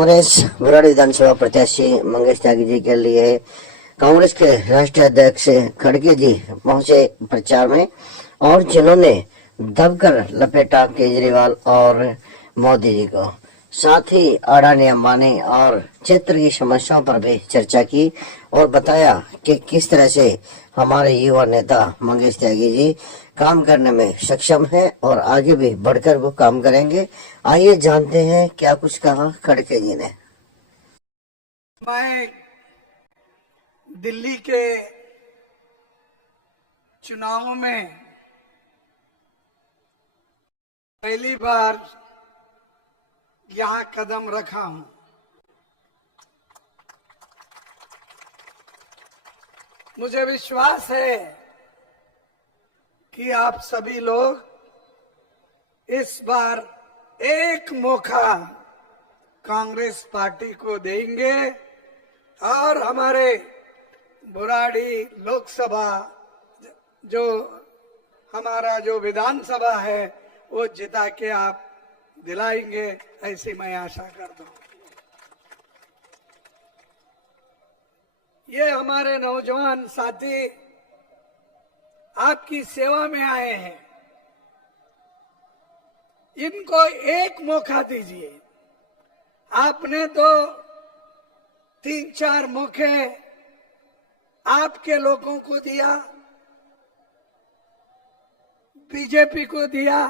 कांग्रेस बुराड़ी विधानसभा प्रत्याशी मंगेश त्यागी जी के लिए कांग्रेस के राष्ट्रीय अध्यक्ष खड़गे जी पहुंचे प्रचार में और जिन्होंने दबकर लपेटा केजरीवाल और मोदी जी को। साथ ही अडानी अंबानी और क्षेत्र की समस्याओं पर भी चर्चा की और बताया कि किस तरह से हमारे युवा नेता मंगेश त्यागी जी काम करने में सक्षम है और आगे भी बढ़कर वो काम करेंगे। आइए जानते हैं क्या कुछ कहा खड़गे जी ने। मैं दिल्ली के चुनावों में पहली बार यहाँ कदम रखा हूं। मुझे विश्वास है कि आप सभी लोग इस बार एक मौका कांग्रेस पार्टी को देंगे और हमारे बुराड़ी लोकसभा जो हमारा जो विधानसभा है वो जिता के आप दिलाएंगे, ऐसी मैं आशा करता हूं। ये हमारे नौजवान साथी आपकी सेवा में आए हैं, इनको एक मौका दीजिए। आपने तो 3-4 मौके आपके लोगों को दिया, बीजेपी को दिया।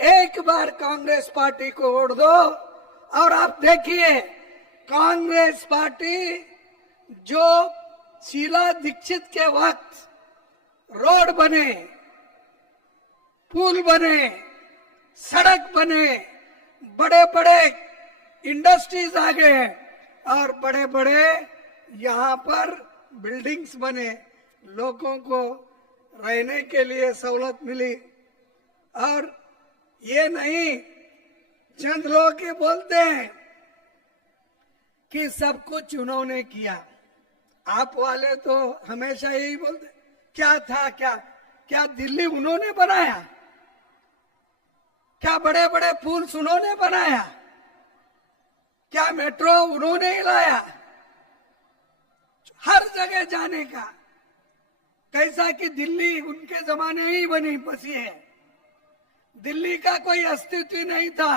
एक बार कांग्रेस पार्टी को वोट दो और आप देखिए कांग्रेस पार्टी जो शीला दीक्षित के वक्त रोड बने, पुल बने, सड़क बने, बड़े बड़े इंडस्ट्रीज आ गए और बड़े बड़े यहाँ पर बिल्डिंग्स बने, लोगों को रहने के लिए सहूलत मिली। और ये नहीं, चंद लोग ये बोलते हैं कि सब कुछ उन्होंने किया। आप वाले तो हमेशा यही बोलते, क्या था, क्या दिल्ली उन्होंने बनाया? क्या बड़े बड़े पुल उन्होंने बनाया? क्या मेट्रो उन्होंने ही लाया? हर जगह जाने का, कैसा कि दिल्ली उनके जमाने ही बनी बसी है, दिल्ली का कोई अस्तित्व नहीं था,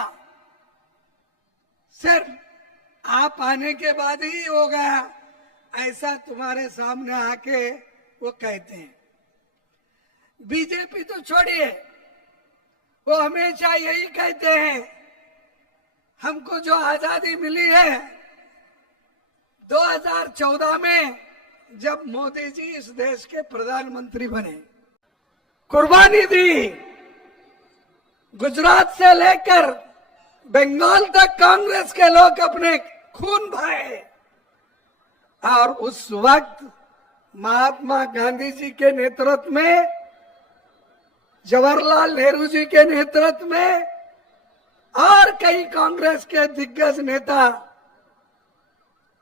सिर्फ आप आने के बाद ही हो गया, ऐसा तुम्हारे सामने आके वो कहते हैं। बीजेपी तो छोड़िए, वो हमेशा यही कहते हैं हमको जो आजादी मिली है 2014 में जब मोदी जी इस देश के प्रधानमंत्री बने, कुर्बानी दी। गुजरात से लेकर बंगाल तक कांग्रेस के लोग अपने खून बहाए और उस वक्त महात्मा गांधी जी के नेतृत्व में, जवाहरलाल नेहरू जी के नेतृत्व में और कई कांग्रेस के दिग्गज नेता,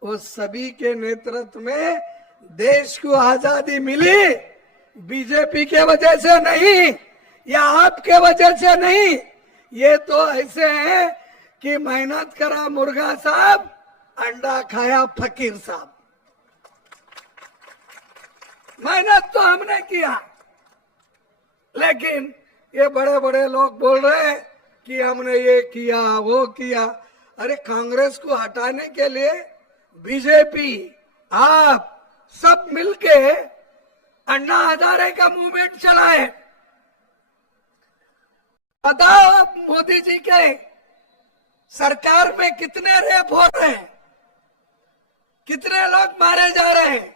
उस सभी के नेतृत्व में देश को आजादी मिली। बीजेपी के वजह से नहीं या आपके वजह से नहीं, ये तो ऐसे है कि मेहनत करा मुर्गा साहब, अंडा खाया फकीर साहब। मेहनत तो हमने किया, लेकिन ये बड़े बड़े लोग बोल रहे हैं कि हमने ये किया वो किया। अरे कांग्रेस को हटाने के लिए बीजेपी, आप सब मिलके अन्ना हजारे का मूवमेंट चलाए। बताओ अब मोदी जी के सरकार में कितने रेप हो रहे हैं, कितने लोग मारे जा रहे हैं,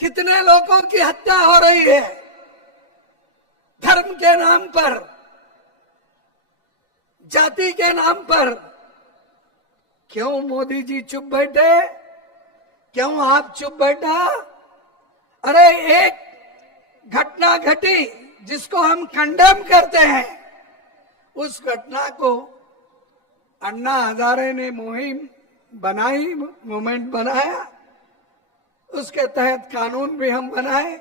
कितने लोगों की हत्या हो रही है धर्म के नाम पर, जाति के नाम पर। क्यों मोदी जी चुप बैठे? क्यों आप चुप बैठा? अरे एक घटना घटी जिसको हम कंडेम करते हैं, उस घटना को अन्ना हजारे ने मुहिम बनाई, मूवमेंट बनाया, उसके तहत कानून भी हम बनाए,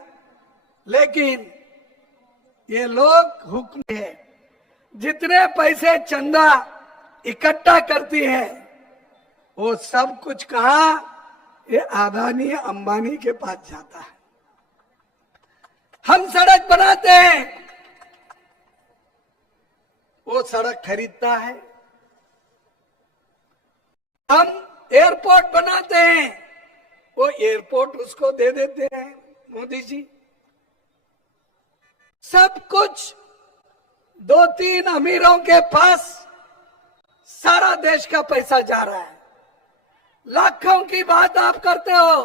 लेकिन ये लोग हुक्म है जितने पैसे चंदा इकट्ठा करती है, वो सब कुछ कहा, ये अदानी अंबानी के पास जाता है। हम सड़क बनाते हैं, वो सड़क खरीदता है। हम एयरपोर्ट बनाते हैं, वो एयरपोर्ट उसको दे देते हैं मोदी जी। सब कुछ 2-3 अमीरों के पास सारा देश का पैसा जा रहा है। लाखों की बात आप करते हो,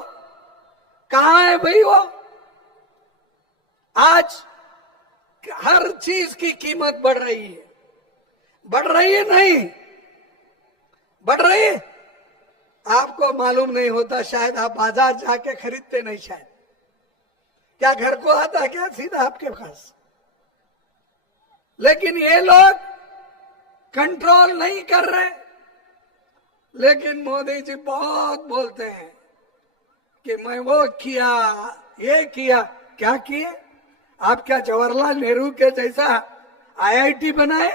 कहां है भाई वो? आज हर चीज की कीमत बढ़ रही है। बढ़ रही है नहीं बढ़ रही है? आपको मालूम नहीं होता, शायद आप बाजार जाके खरीदते नहीं। शायद क्या घर को आता क्या सीधा आपके पास? लेकिन ये लोग कंट्रोल नहीं कर रहे। लेकिन मोदी जी बहुत बोलते हैं कि मैं वो किया, ये किया। क्या किए? आप क्या जवाहरलाल नेहरू के जैसा आईआईटी बनाए?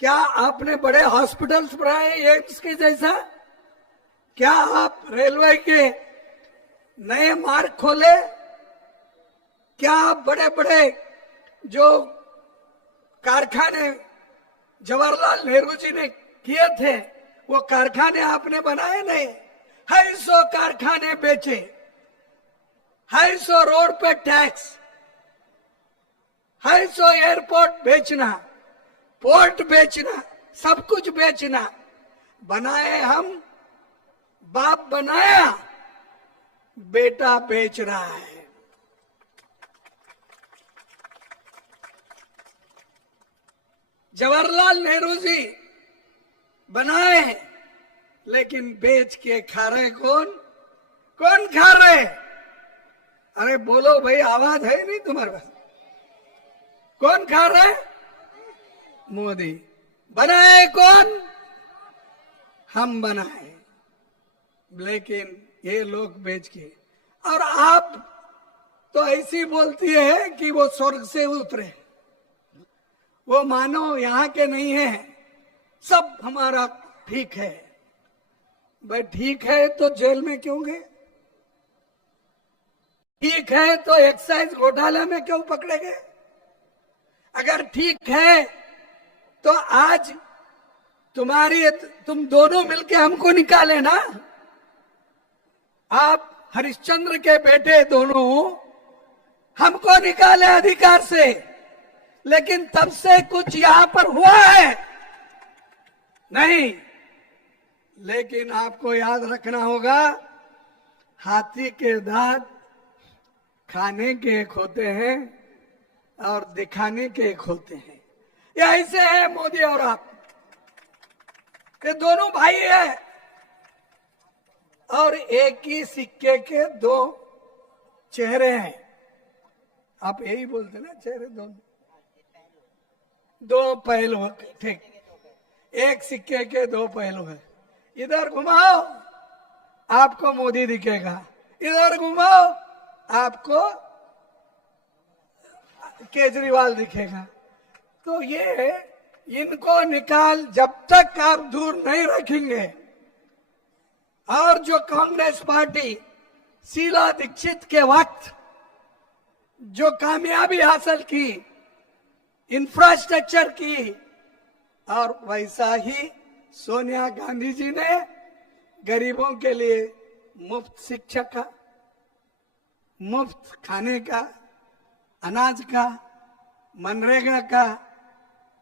क्या आपने बड़े हॉस्पिटल्स बनाए एम्स के जैसा? क्या आप रेलवे के नए मार्ग खोले? क्या आप बड़े बड़े जो कारखाने जवाहरलाल नेहरू जी ने किए थे, वो कारखाने आपने बनाए नहीं? 250 कारखाने बेचे, 250 रोड पे टैक्स, 250 एयरपोर्ट बेचना, पोर्ट बेचना, सब कुछ बेचना। बनाए हम, बाप बनाया, बेटा बेच रहा है। जवाहरलाल नेहरू जी बनाए हैं, लेकिन बेच के खा रहे कौन? कौन खा रहे? अरे बोलो भाई, आवाज है नहीं तुम्हारे पास? कौन खा रहे? मोदी। बनाए कौन? हम बनाए, लेकिन ये लोग बेच के। और आप तो ऐसी बोलती है कि वो स्वर्ग से उतरे। वो मानो यहाँ के नहीं है, सब हमारा ठीक है। भाई ठीक है तो जेल में क्यों गए? ठीक है तो एक्साइज घोटाले में क्यों पकड़े गए? अगर ठीक है तो आज तुम दोनों मिलके हमको निकाले ना। आप हरिश्चंद्र के बेटे दोनों हमको निकाले अधिकार से, लेकिन तब से कुछ यहां पर हुआ है नहीं। लेकिन आपको याद रखना होगा, हाथी के दांत खाने के एक होते हैं और दिखाने के एक होते हैं। ये ऐसे है मोदी और आप, ये दोनों भाई है और एक ही सिक्के के दो चेहरे हैं। आप यही बोलते ना, चेहरे दोनों, दो पहलू। ठीक, एक सिक्के के दो पहलू है। इधर घुमाओ आपको मोदी दिखेगा, इधर घुमाओ आपको केजरीवाल दिखेगा। तो ये इनको निकाल, जब तक आप दूर नहीं रखेंगे। और जो कांग्रेस पार्टी शीला दीक्षित के वक्त जो कामयाबी हासिल की, इंफ्रास्ट्रक्चर की, और वैसा ही सोनिया गांधी जी ने गरीबों के लिए मुफ्त शिक्षा का, मुफ्त खाने का, अनाज का, मनरेगा का,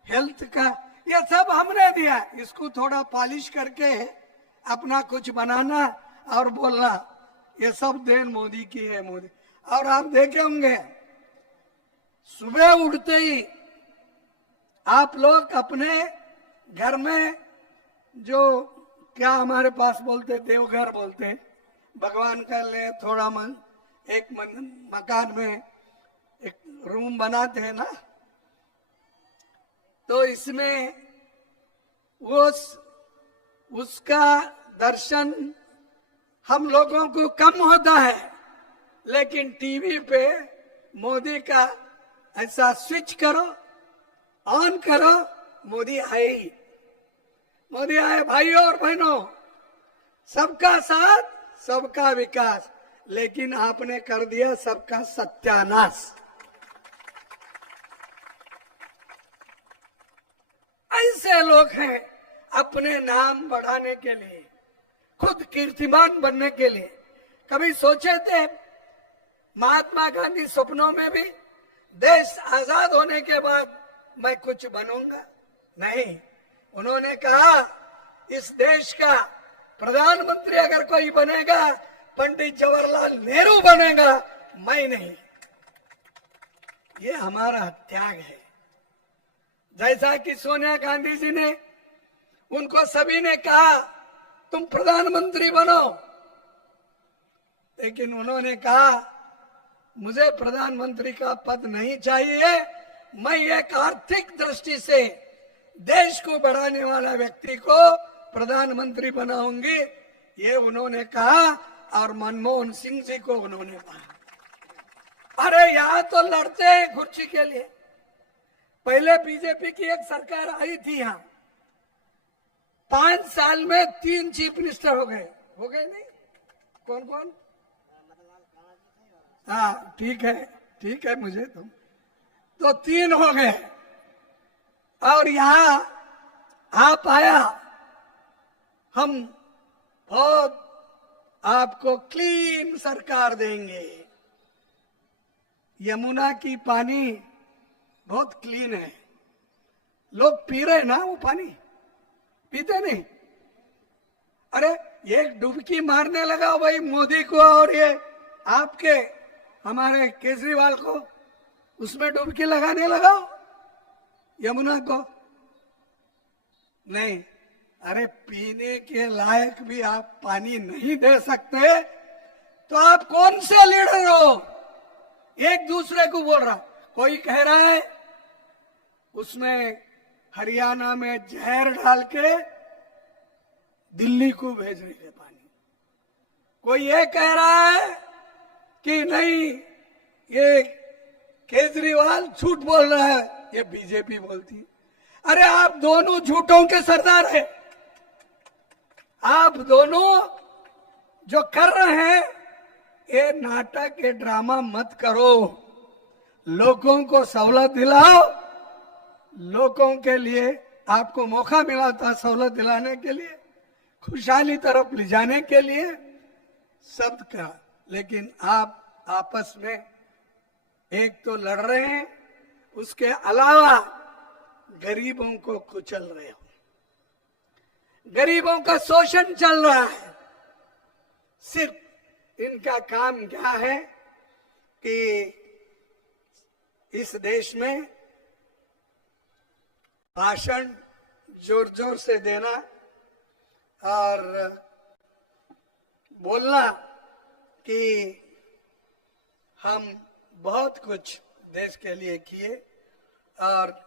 हेल्थ का, ये सब हमने दिया। इसको थोड़ा पॉलिश करके अपना कुछ बनाना और बोलना, ये सब देन मोदी की है। मोदी। और आप देखे होंगे, सुबह उठते ही आप लोग अपने घर में जो क्या हमारे पास बोलते, देवघर बोलते, भगवान का ले थोड़ा एक मकान में एक रूम बनाते हैं ना, तो इसमें वो उसका दर्शन हम लोगों को कम होता है। लेकिन टीवी पे मोदी का ऐसा स्विच करो, ऑन करो, मोदी है ही। मोदी आए भाइयों और बहनों, सबका साथ सबका विकास, लेकिन आपने कर दिया सबका सत्यानाश। ऐसे लोग हैं अपने नाम बढ़ाने के लिए, खुद कीर्तिमान बनने के लिए। कभी सोचे थे महात्मा गांधी सपनों में भी देश आजाद होने के बाद मैं कुछ बनूंगा? नहीं, उन्होंने कहा इस देश का प्रधानमंत्री अगर कोई बनेगा पंडित जवाहरलाल नेहरू बनेगा, मैं नहीं। ये हमारा त्याग है। जैसा कि सोनिया गांधी जी ने, उनको सभी ने कहा तुम प्रधानमंत्री बनो, लेकिन उन्होंने कहा मुझे प्रधानमंत्री का पद नहीं चाहिए, मैं एक आर्थिक दृष्टि से देश को बढ़ाने वाला व्यक्ति को प्रधानमंत्री बनाऊंगी, ये उन्होंने कहा। और मनमोहन सिंह जी को उन्होंने कहा। अरे यहाँ तो लड़ते हैं कुर्सी के लिए। पहले बीजेपी की एक सरकार आई थी यहाँ, 5 साल में 3 चीफ मिनिस्टर हो गए नहीं? कौन कौन? हाँ ठीक है मुझे तो 3 हो गए। और यहाँ आप आया, हम बहुत आपको क्लीन सरकार देंगे। यमुना की पानी बहुत क्लीन है, लोग पी रहे ना वो पानी, पीते नहीं। अरे एक डुबकी मारने लगा भाई मोदी को और ये आपके हमारे केजरीवाल को, उसमें डुबकी लगाने लगा यमुना को। नहीं, अरे पीने के लायक भी आप पानी नहीं दे सकते तो आप कौन से लीडर हो? एक दूसरे को बोल रहा, कोई कह रहा है उसमें हरियाणा में जहर डाल के दिल्ली को भेज रही है पानी। कोई ये कह रहा है कि नहीं ये केजरीवाल झूठ बोल रहा है, ये बीजेपी बोलती है। अरे आप दोनों झूठों के सरदार हैं। आप दोनों जो कर रहे हैं ये नाटक, ये ड्रामा मत करो। लोगों को सहूलत दिलाओ। लोगों के लिए आपको मौका मिला था सहूलत दिलाने के लिए, खुशहाली तरफ ले जाने के लिए, सब का। लेकिन आप आपस में एक तो लड़ रहे हैं, उसके अलावा गरीबों को कुचल रहे हो। गरीबों का शोषण चल रहा है। सिर्फ इनका काम क्या है कि इस देश में भाषण जोर जोर से देना और बोलना कि हम बहुत कुछ देश के लिए किए। और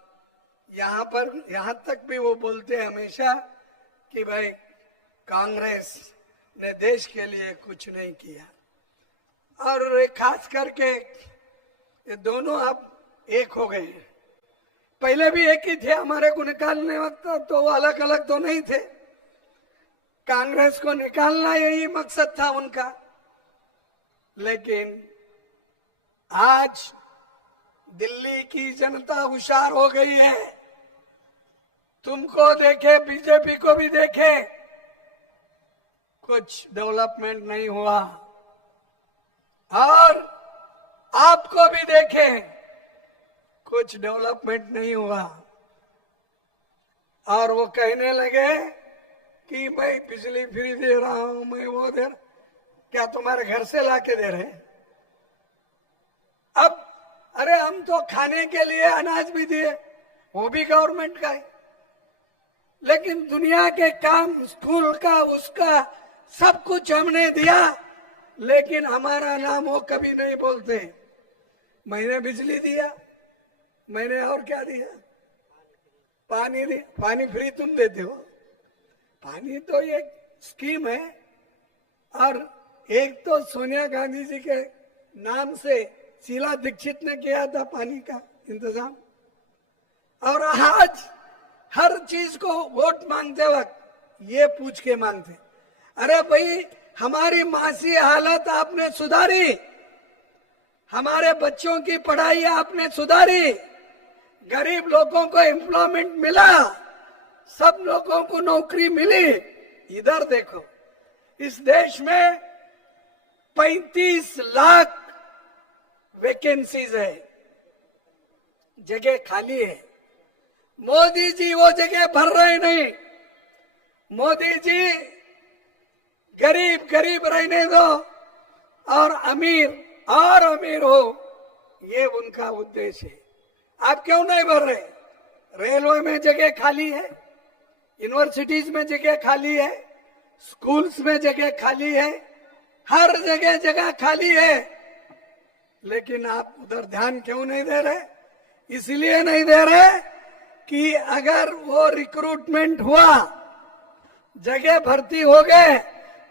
यहाँ तक भी वो बोलते हैं हमेशा कि भाई कांग्रेस ने देश के लिए कुछ नहीं किया। और खास करके ये दोनों अब एक हो गए हैं। पहले भी एक ही थे, हमारे को निकालने वक्त तो वो अलग अलग तो नहीं थे। कांग्रेस को निकालना यही मकसद था उनका। लेकिन आज दिल्ली की जनता होशियार हो गई है। तुमको देखे, बीजेपी को भी देखे, कुछ डेवलपमेंट नहीं हुआ। और आपको भी देखे, कुछ डेवलपमेंट नहीं हुआ। और वो कहने लगे कि मैं बिजली फ्री दे रहा हूं, मैं वो दे रहा। क्या तुम्हारे घर से लाके दे रहे हैं? अब अरे हम तो खाने के लिए अनाज भी दिए, वो भी गवर्नमेंट का है। लेकिन दुनिया के काम, स्कूल का, उसका सब कुछ हमने दिया, लेकिन हमारा नाम वो कभी नहीं बोलते। मैंने बिजली दिया, मैंने और क्या दिया? पानी दिया। पानी फ्री तुम देते हो। पानी तो एक स्कीम है। और एक तो सोनिया गांधी जी के नाम से शीला दीक्षित ने किया था पानी का इंतजाम। और आज हर चीज को वोट मांगते वक्त ये पूछ के मांगते, अरे भाई हमारी मासी हालत आपने सुधारी, हमारे बच्चों की पढ़ाई आपने सुधारी, गरीब लोगों को एम्प्लॉयमेंट मिला, सब लोगों को नौकरी मिली। इधर देखो, इस देश में 35 लाख वैकेंसीज है, जगह खाली है। मोदी जी वो जगह भर रहे नहीं। मोदी जी गरीब गरीब रहने दो और अमीर हो, ये उनका उद्देश्य है। आप क्यों नहीं भर रहे? रेलवे में जगह खाली है, यूनिवर्सिटीज में जगह खाली है, स्कूल्स में जगह खाली है, हर जगह जगह खाली है, लेकिन आप उधर ध्यान क्यों नहीं दे रहे? इसलिए नहीं दे रहे कि अगर वो रिक्रूटमेंट हुआ, जगह भर्ती हो गए,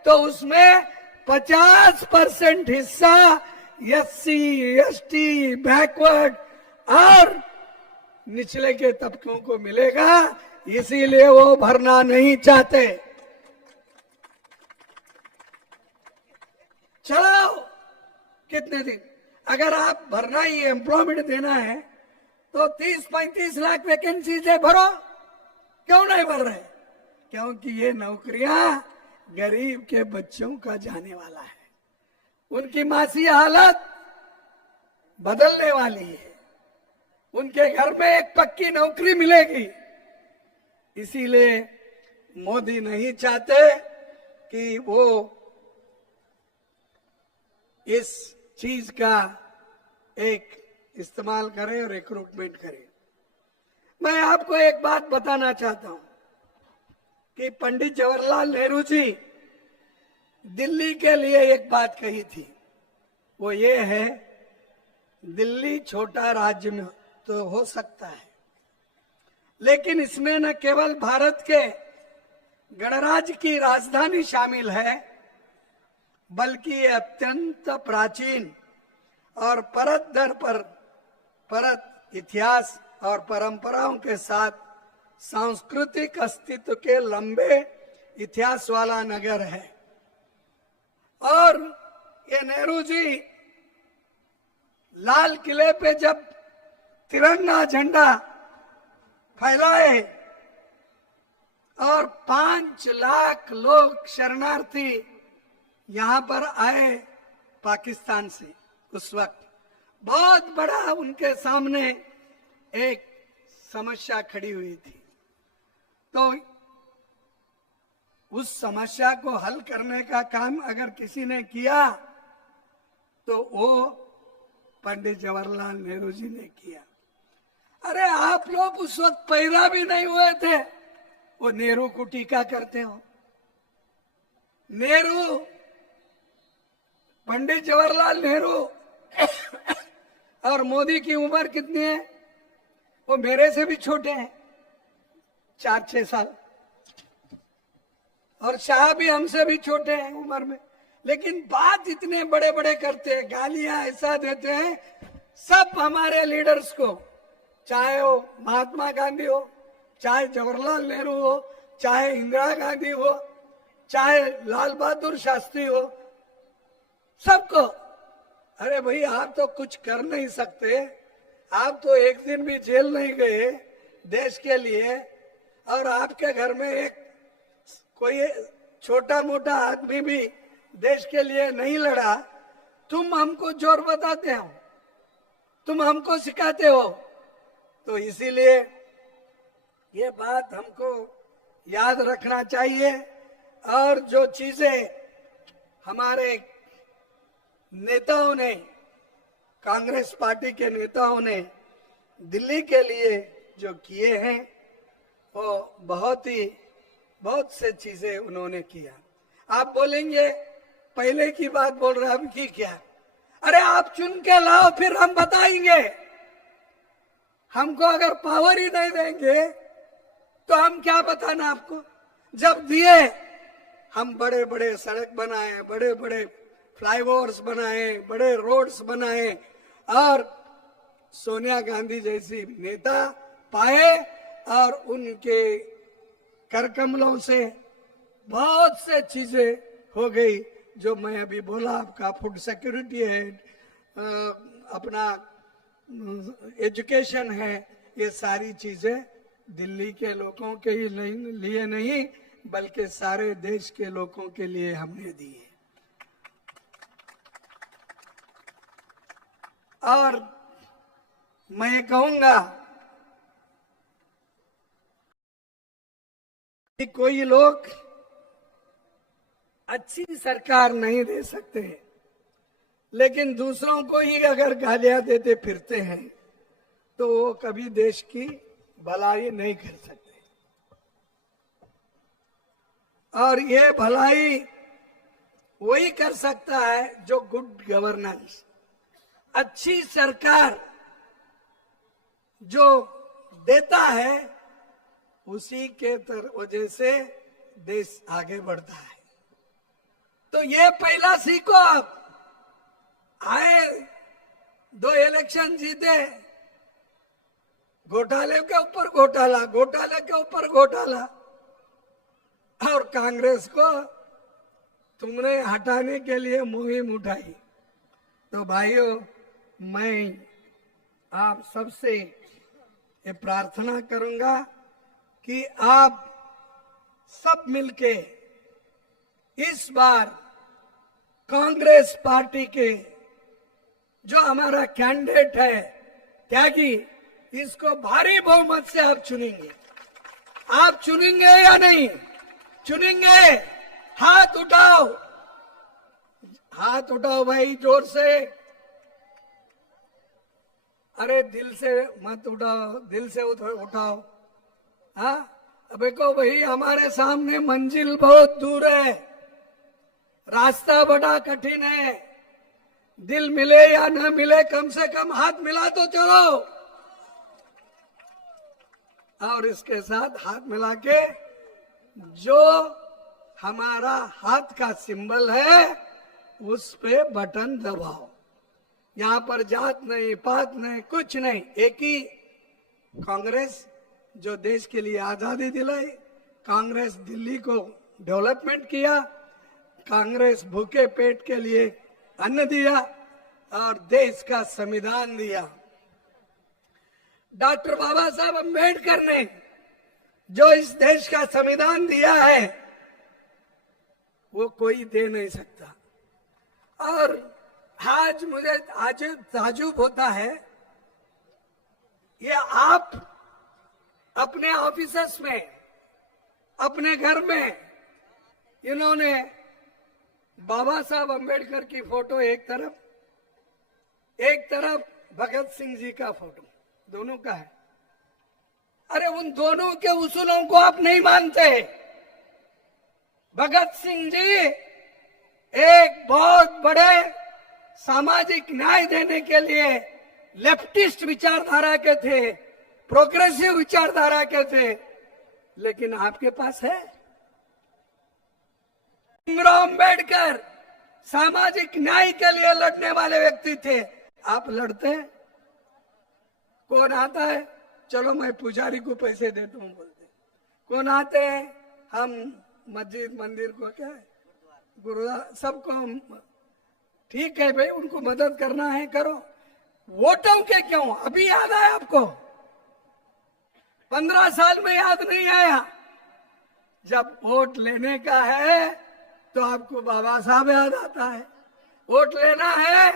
तो उसमें 50% हिस्सा एससी, एसटी, बैकवर्ड और निचले के तबकों को मिलेगा, इसीलिए वो भरना नहीं चाहते। चलाओ कितने दिन, अगर आप भरना ही एम्प्लॉयमेंट देना है तो 30-35 लाख वैकेंसीज है, भरो। क्यों नहीं भर रहे? क्योंकि ये नौकरियां गरीब के बच्चों का जाने वाला है, उनकी मासी हालत बदलने वाली है, उनके घर में एक पक्की नौकरी मिलेगी। इसीलिए मोदी नहीं चाहते कि वो इस चीज का एक इस्तेमाल करें और रिक्रूटमेंट करें। मैं आपको एक बात बताना चाहता हूं कि पंडित जवाहरलाल नेहरू जी दिल्ली के लिए एक बात कही थी, वो ये है, दिल्ली छोटा राज्य में तो हो सकता है, लेकिन इसमें न केवल भारत के गणराज्य की राजधानी शामिल है, बल्कि ये अत्यंत प्राचीन और परत दर परत इतिहास और परंपराओं के साथ सांस्कृतिक अस्तित्व के लंबे इतिहास वाला नगर है। और ये नेहरू जी लाल किले पे जब तिरंगा झंडा फैलाए और 5 लाख लोग शरणार्थी यहां पर आए पाकिस्तान से, उस वक्त बहुत बड़ा उनके सामने एक समस्या खड़ी हुई थी। तो उस समस्या को हल करने का काम अगर किसी ने किया तो वो पंडित जवाहरलाल नेहरू जी ने किया। अरे आप लोग उस वक्त पैदा भी नहीं हुए थे, वो नेहरू को टीका करते हो। नेहरू, पंडित जवाहरलाल नेहरू और मोदी की उम्र कितनी है? वो मेरे से भी छोटे हैं, 4-6 साल, और शाह भी हमसे भी छोटे हैं उम्र में, लेकिन बात इतने बड़े बड़े करते हैं, गालियां ऐसा देते हैं सब हमारे लीडर्स को, चाहे वो महात्मा गांधी हो, चाहे जवाहरलाल नेहरू हो, चाहे इंदिरा गांधी हो, चाहे लाल बहादुर शास्त्री हो, सबको। अरे भाई आप तो कुछ कर नहीं सकते, आप तो एक दिन भी जेल नहीं गए देश के लिए, और आपके घर में एक कोई छोटा मोटा आदमी भी देश के लिए नहीं लड़ा, तुम हमको जोर बताते हो, तुम हमको सिखाते हो। तो इसीलिए ये बात हमको याद रखना चाहिए। और जो चीजें हमारे नेताओं ने, कांग्रेस पार्टी के नेताओं ने दिल्ली के लिए जो किए हैं, वो बहुत से चीजें उन्होंने किया। आप बोलेंगे पहले की बात बोल रहे, अब की क्या? अरे आप चुन के लाओ, फिर हम बताएंगे। हमको अगर पावर ही नहीं देंगे तो हम क्या बताना आपको? जब दिए, हम बड़े बड़े सड़क बनाए, बड़े बड़े फ्लाईओवर्स बनाए, बड़े रोड्स बनाए, और सोनिया गांधी जैसी नेता पाए और उनके कर कमलों से बहुत से चीजें हो गई जो मैं अभी बोला। आपका फूड सिक्योरिटी है, अपना एजुकेशन है, ये सारी चीजें दिल्ली के लोगों के ही लिए नहीं बल्कि सारे देश के लोगों के लिए हमने दी है। और मैं कहूंगा कि कोई लोग अच्छी सरकार नहीं दे सकते, लेकिन दूसरों को ही अगर गालियां देते फिरते हैं तो वो कभी देश की भलाई नहीं कर सकते। और ये भलाई वही कर सकता है जो गुड गवर्नेंस, अच्छी सरकार जो देता है, उसी के वजह से देश आगे बढ़ता है। तो ये पहला सीखो आप। आए 2 इलेक्शन जीते, घोटाले के ऊपर घोटाला, घोटाले के ऊपर घोटाला, और कांग्रेस को तुमने हटाने के लिए मुहिम उठाई। तो भाइयों, मैं आप सबसे ये प्रार्थना करूंगा कि आप सब मिलके इस बार कांग्रेस पार्टी के जो हमारा कैंडिडेट है त्यागी, इसको भारी बहुमत से आप चुनेंगे। आप चुनेंगे या नहीं चुनेंगे? हाथ उठाओ, हाथ उठाओ भाई, जोर से। अरे दिल से मत उठाओ, दिल से उठाओ। हाँ, अब देखो भाई, हमारे सामने मंजिल बहुत दूर है, रास्ता बड़ा कठिन है। दिल मिले या न मिले, कम से कम हाथ मिला तो चलो। और इसके साथ हाथ मिला के जो हमारा हाथ का सिंबल है उस पे बटन दबाओ। यहाँ पर जात नहीं, पात नहीं, कुछ नहीं, एक ही कांग्रेस जो देश के लिए आजादी दिलाई, कांग्रेस दिल्ली को डेवलपमेंट किया, कांग्रेस भूखे पेट के लिए अन्न दिया और देश का संविधान दिया। डॉक्टर बाबा साहब अम्बेडकर ने जो इस देश का संविधान दिया है वो कोई दे नहीं सकता। और आज मुझे ताजुब होता है, ये आप अपने ऑफिसेस में, अपने घर में, इन्होंने बाबा साहब अम्बेडकर की फोटो एक तरफ भगत सिंह जी का फोटो, दोनों का है। अरे उन दोनों के उसूलों को आप नहीं मानते। भगत सिंह जी एक बहुत बड़े सामाजिक न्याय देने के लिए लेफ्टिस्ट विचारधारा के थे, प्रोग्रेसिव विचारधारा के थे, लेकिन आपके पास है? भीमराव अम्बेडकर सामाजिक न्याय के लिए लड़ने वाले व्यक्ति थे, आप लड़ते? कौन आता है? चलो मैं पुजारी को पैसे देता हूं बोलते। कौन आते हैं? हम मस्जिद मंदिर को, क्या है, गुरुद्वारा, सबको ठीक है भाई, उनको मदद करना है करो। वोटों के क्यों? अभी याद आया आपको? 15 साल में याद नहीं आया? जब वोट लेने का है तो आपको बाबा साहब याद आता है, वोट लेना है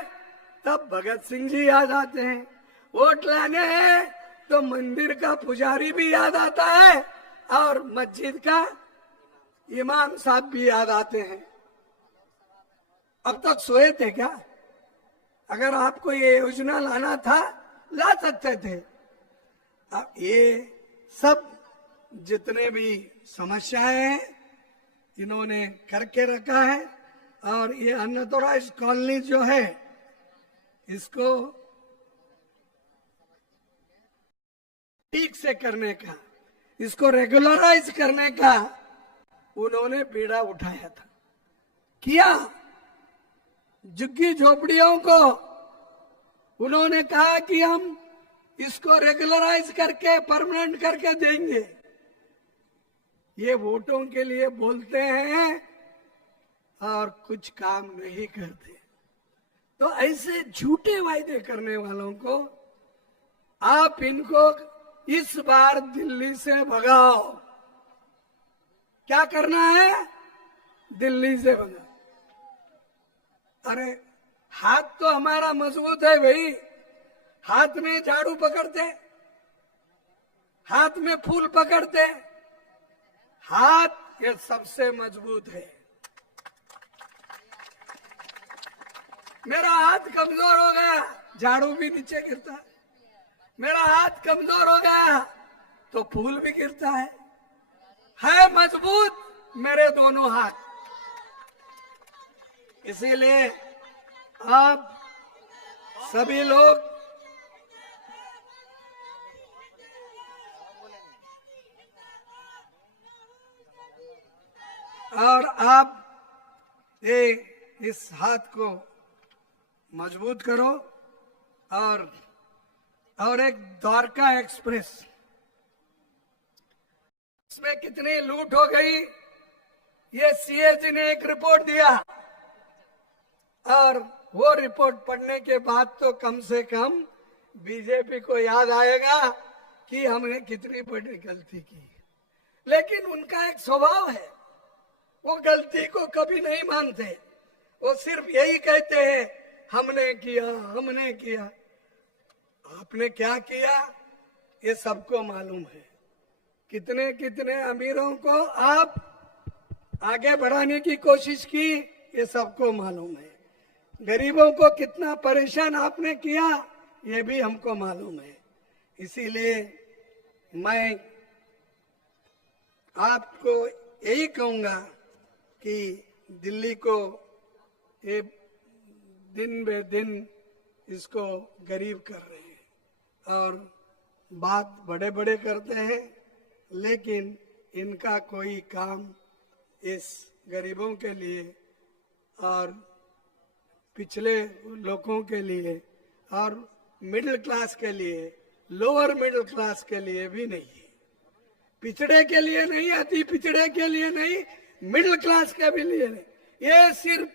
तब भगत सिंह जी याद आते हैं, वोट लेने हैं तो मंदिर का पुजारी भी याद आता है और मस्जिद का इमाम साहब भी याद आते हैं। अब तक सोए थे क्या? अगर आपको ये योजना लाना था ला सकते थे। अब ये सब जितने भी समस्याएं हैं इन्होंने करके रखा है। और ये अनऑथोराइज्ड कॉलोनी जो है इसको ठीक से करने का, इसको रेगुलराइज करने का उन्होंने बीड़ा उठाया था, किया। झुग्गी झोपड़ियों को उन्होंने कहा कि हम इसको रेगुलराइज करके परमानेंट करके देंगे। ये वोटों के लिए बोलते हैं और कुछ काम नहीं करते। तो ऐसे झूठे वायदे करने वालों को आप इनको इस बार दिल्ली से भगाओ। क्या करना है? दिल्ली से भगाओ। अरे हाथ तो हमारा मजबूत है भाई, हाथ में झाड़ू पकड़ते, हाथ में फूल पकड़ते, हाथ ये सबसे मजबूत है। मेरा हाथ कमजोर हो गया, झाड़ू भी नीचे गिरता है। मेरा हाथ कमजोर हो गया तो फूल भी गिरता है मजबूत मेरे दोनों हाथ। इसीलिए आप सभी लोग और आप ये इस हाथ को मजबूत करो। और एक द्वारका एक्सप्रेस, इसमें कितनी लूट हो गई ये सीएजी ने एक रिपोर्ट दिया, और वो रिपोर्ट पढ़ने के बाद तो कम से कम बीजेपी को याद आएगा कि हमने कितनी बड़ी गलती की। लेकिन उनका एक स्वभाव है, वो गलती को कभी नहीं मानते। वो सिर्फ यही कहते हैं हमने किया, हमने किया। आपने क्या किया ये सबको मालूम है। कितने कितने अमीरों को आप आगे बढ़ाने की कोशिश की ये सबको मालूम है। गरीबों को कितना परेशान आपने किया ये भी हमको मालूम है। इसीलिए मैं आपको यही कहूंगा कि दिल्ली को ये दिन बे दिन इसको गरीब कर रहे हैं और बात बड़े बड़े करते हैं, लेकिन इनका कोई काम इस गरीबों के लिए और पिछले लोगों के लिए और मिडिल क्लास के लिए, लोअर मिडिल क्लास के लिए भी नहीं है। पिछड़े के लिए नहीं, अति पिछड़े के लिए नहीं, मिडिल क्लास के भी लिए नहीं। ये सिर्फ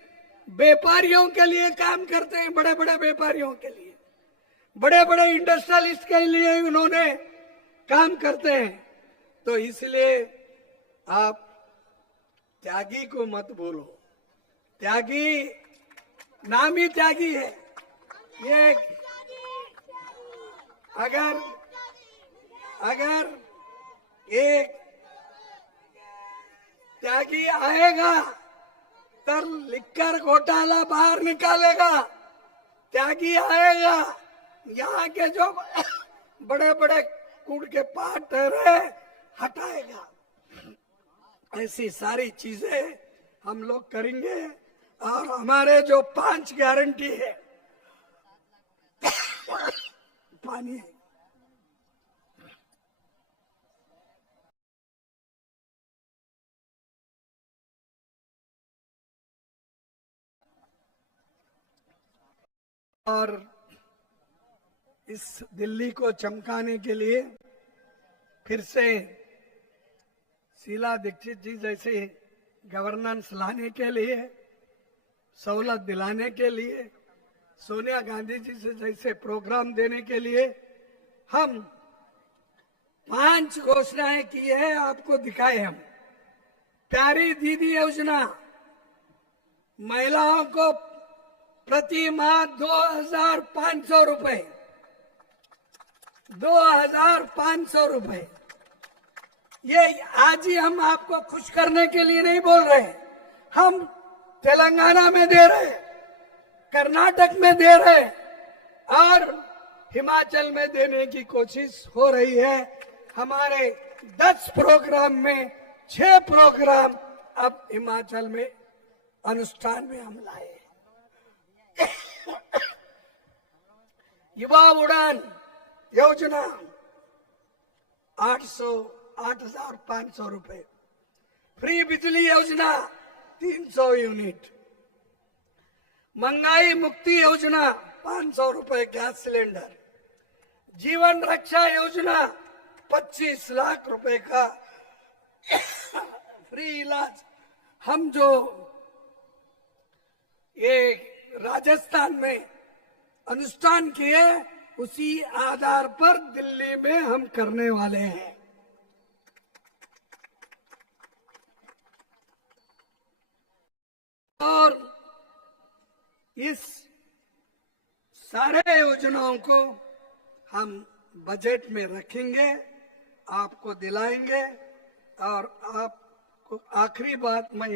व्यापारियों के लिए काम करते हैं, बड़े बड़े व्यापारियों के लिए, बड़े बड़े इंडस्ट्रियलिस्ट के लिए उन्होंने काम करते हैं। तो इसलिए आप त्यागी को मत बोलो। त्यागी नाम ही त्यागी है। ये अगर एक त्यागी आएगा तर लिखकर घोटाला बाहर निकालेगा। त्यागी आएगा, यहाँ के जो बड़े बड़े कूड़ के पाट है हटाएगा। ऐसी सारी चीजें हम लोग करेंगे। और हमारे जो 5 गारंटी है, पानी है, और इस दिल्ली को चमकाने के लिए फिर से शीला दीक्षित जी जैसे गवर्नेंस लाने के लिए, सहूलत दिलाने के लिए, सोनिया गांधी जी से जैसे प्रोग्राम देने के लिए हम 5 घोषणाएं की है, आपको दिखाए हम। प्यारी दीदी योजना, महिलाओं को प्रति माह 2,500 रुपए, 2,500 रुपए। ये आज ही हम आपको खुश करने के लिए नहीं बोल रहे, हम तेलंगाना में दे रहे, कर्नाटक में दे रहे और हिमाचल में देने की कोशिश हो रही है। हमारे 10 प्रोग्राम में 6 प्रोग्राम अब हिमाचल में अनुष्ठान में हम लाए। युवा उड़ान योजना 8,500 रुपए, फ्री बिजली योजना 300 यूनिट, महंगाई मुक्ति योजना 500 रुपए गैस सिलेंडर, जीवन रक्षा योजना 25 लाख रुपए का फ्री इलाज। हम जो ये राजस्थान में अनुष्ठान किए उसी आधार पर दिल्ली में हम करने वाले हैं। और इस सारे योजनाओं को हम बजट में रखेंगे, आपको दिलाएंगे। और आपको आखिरी बात मैं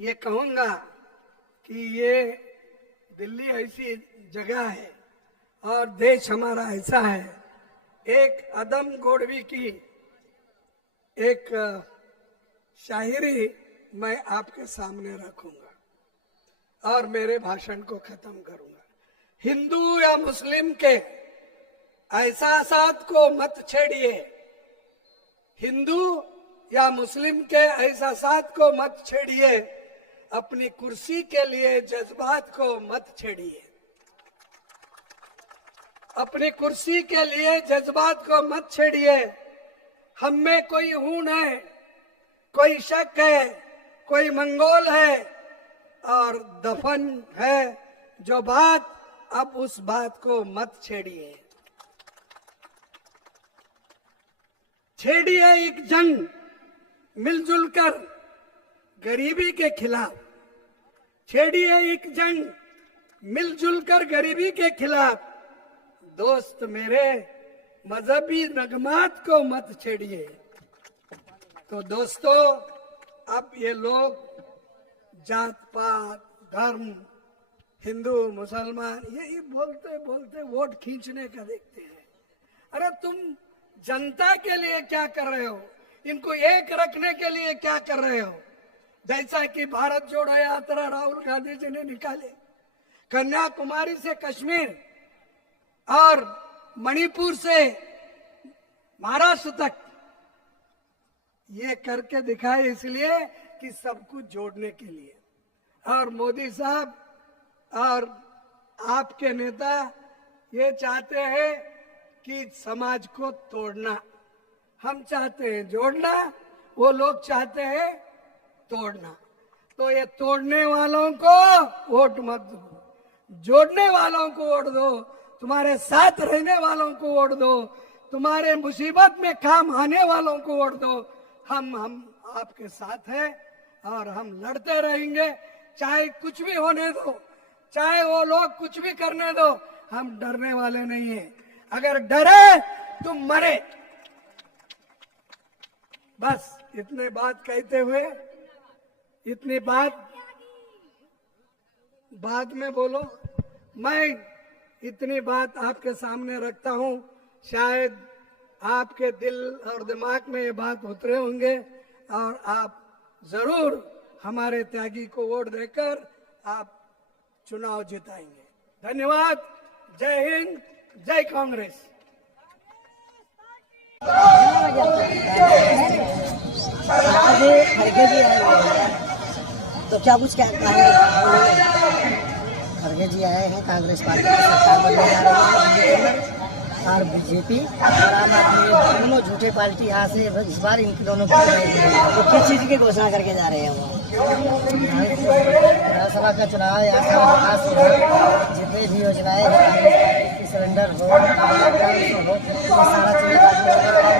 ये कहूंगा कि ये दिल्ली ऐसी जगह है और देश हमारा ऐसा है। एक अदम गोडवी की एक शायरी मैं आपके सामने रखूंगा और मेरे भाषण को खत्म करूंगा। हिंदू या मुस्लिम के एहसासात को मत छेड़िए, हिंदू या मुस्लिम के एहसासात को मत छेड़िए, अपनी कुर्सी के लिए जज्बात को मत छेड़िए, अपनी कुर्सी के लिए जज्बात को मत छेड़िए। हम में कोई हून है, कोई शक है, कोई मंगोल है और दफन है जो बात, अब उस बात को मत छेड़िए। छेड़िए एक जंग मिलजुल कर गरीबी के खिलाफ, छेड़िए एक जंग मिलजुल कर गरीबी के खिलाफ। दोस्त मेरे मजहबी नगमात को मत छेड़िए। तो दोस्तों, अब ये लोग जात पात धर्म हिंदू मुसलमान यही बोलते बोलते वोट खींचने का देखते हैं। अरे तुम जनता के लिए क्या कर रहे हो? इनको एक रखने के लिए क्या कर रहे हो? जैसा कि भारत जोड़ो यात्रा राहुल गांधी जी ने निकाले, कन्याकुमारी से कश्मीर और मणिपुर से महाराष्ट्र तक, ये करके दिखाए इसलिए कि सब कुछ जोड़ने के लिए। और मोदी साहब और आपके नेता ये चाहते हैं कि समाज को तोड़ना, हम चाहते हैं जोड़ना, वो लोग चाहते हैं तोड़ना। तो ये तोड़ने वालों को वोट मत दो, जोड़ने वालों को वोट दो, तुम्हारे साथ रहने वालों को वोट दो, तुम्हारे मुसीबत में काम आने वालों को वोट दो। हम आपके साथ हैं और हम लड़ते रहेंगे, चाहे कुछ भी होने दो, चाहे वो लोग कुछ भी करने दो, हम डरने वाले नहीं हैं। अगर डरे तो मरे। बस इतने बात कहते हुए, इतनी बात बाद में बोलो, मैं इतनी बात आपके सामने रखता हूं। शायद आपके दिल और दिमाग में ये बात उतरे होंगे और आप जरूर हमारे त्यागी को वोट देकर आप चुनाव जिताएंगे। धन्यवाद। जय हिंद, जय कांग्रेस। आज खड़गे जी आए हुए हैं, तो क्या कुछ क्या कहेंगे? खड़गे जी आए हैं, कांग्रेस पार्टी की सरकार बनने जा रही है और बीजेपी और आम आदमी दोनों झूठे पार्टी यहाँ से इस बार इन दोनों को तो किस चीज़ की घोषणा करके जा रहे हैं वो? विधानसभा का चुनाव, यहाँ का विकास होगा, जितनी भी योजनाएं हैं, सिलेंडर हो, हो, सारा चीज़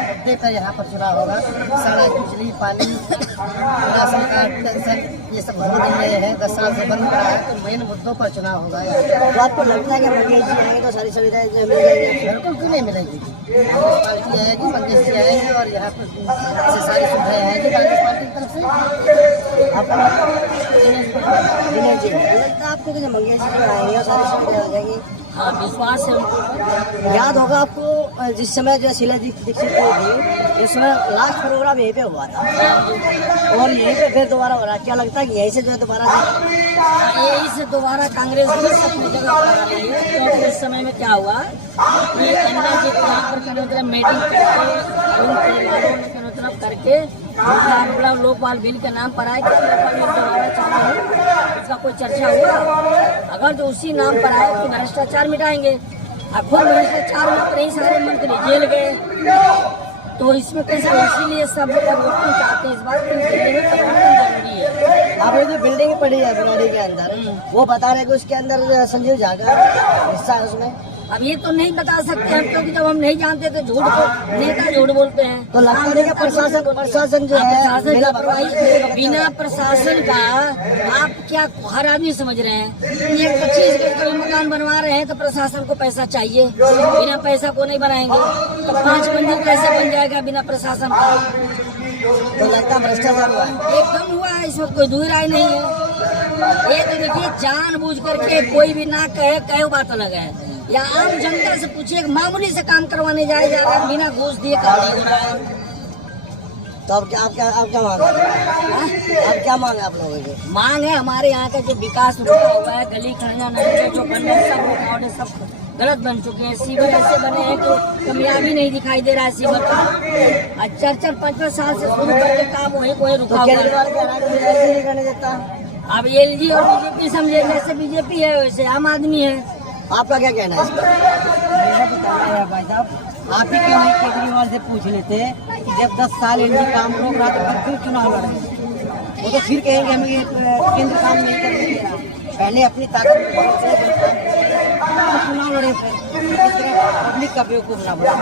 मुद्दे पर यहाँ पर चुनाव होगा। सड़क, बिजली, पानी, राशन कार्ड, पेंशन, ये सब बहुत दिन में है, 10 साल से बंद पड़ा है, तो मेन मुद्दों पर चुनाव होगा। तो आपको लगता है कि मंगेश जी आएंगे तो सारी सुविधाएं मिल जाएंगी? बिल्कुल क्यों नहीं मिलेगी। कांग्रेस पार्टी आएगी, मंगेश जी आएंगे और यहाँ पर सारी सुविधाएं आएंगी कांग्रेस पार्टी की तरफ से। दिनेश जी, लगता है आपको कि मंगेश जी आएंगे और सारी सुविधाएं हो जाएंगी? हाँ, विश्वास है। याद होगा आपको जिस समय जो शीला दीक्षित थी, उस समय लास्ट प्रोग्राम यहीं पे हुआ था और यहीं पे फिर दोबारा हो रहा। क्या लगता है कि यहीं से जो है दोबारा यही से दोबारा कांग्रेस भी अपनी जगह पर आ रही है? क्योंकि उस समय में क्या हुआ कि इंदिरा जी को यहाँ पर मतलब मीटिंग करके मतलब लोकपाल बिल के नाम पर आए कि दोबारा चालू हो, इसका कोई चर्चा हुआ? अगर जो उसी नाम पर आए कि भ्रष्टाचार मिटाएंगे, खुद भ्रष्टाचार में अपने ही सारे मंत्री जेल गए, तो इसमें कैसे? इसीलिए सब लोग वोटिंग चाहते हैं इस बात की दिल्ली में परिवर्तन जरूरी है। आपने जो बिल्डिंग पड़ी है बनाने के अंदर, वो बता रहे कि उसके अंदर संजीव झा का हिस्सा है उसमें। अब ये तो नहीं बता सकते हम, क्योंकि जब हम नहीं जानते तो झूठ को नेता झूठ बोलते हैं। तो लगता है कि प्रशासन जो है प्रशासन का बिना प्रशासन का आप क्या हर आदमी समझ रहे हैं? एक 25 गज का मकान बनवा रहे हैं तो प्रशासन को पैसा चाहिए, बिना पैसा को नहीं बनाएंगे। तो 5 मंजिल कैसे बन जाएगा बिना प्रशासन का? तो लगता भ्रष्टाचार हुआ है। एकदम हुआ है, इसमें कोई दूर राय नहीं है। ये तो देखिए जानबूझ करके कोई भी ना कहे बात अलग है, या आम जनता से पूछिए मामूली से काम करवाने जाए जा रहा है बिना घूस दिए काम नहीं हो रहा है। तो अब क्या मांग है? अब क्या मांग है आप लोगों की? मांग है हमारे यहाँ का जो विकास रुका हुआ है, गली खड़िया नाले जो बन रहे सब रुकावटें सब गलत बन चुके हैं। सीवर ऐसे बने हैं कि कामयाबी नहीं दिखाई दे रहा है सीवर का। 4-5 साल से शुरू करके काम वही रुका हुआ है। केजरीवाल के राज में ऐसे नहीं करने देता। अब एलजी और बीजेपी समझे, जैसे बीजेपी है वैसे आम आदमी है। आपका क्या कहना है इस पर? मेरा तो कहना है भाई साहब, आप ही क्यों नहीं केजरीवाल से पूछ लेते कि जब 10 साल एलजी काम रोक रहा तो फिर चुनाव लड़े? वो तो फिर कहेंगे हमें ये केंद्र काम नहीं कर रहा। पहले अपनी ताकत चुनाव लड़े, पब्लिक का बेवकूफ ना बना।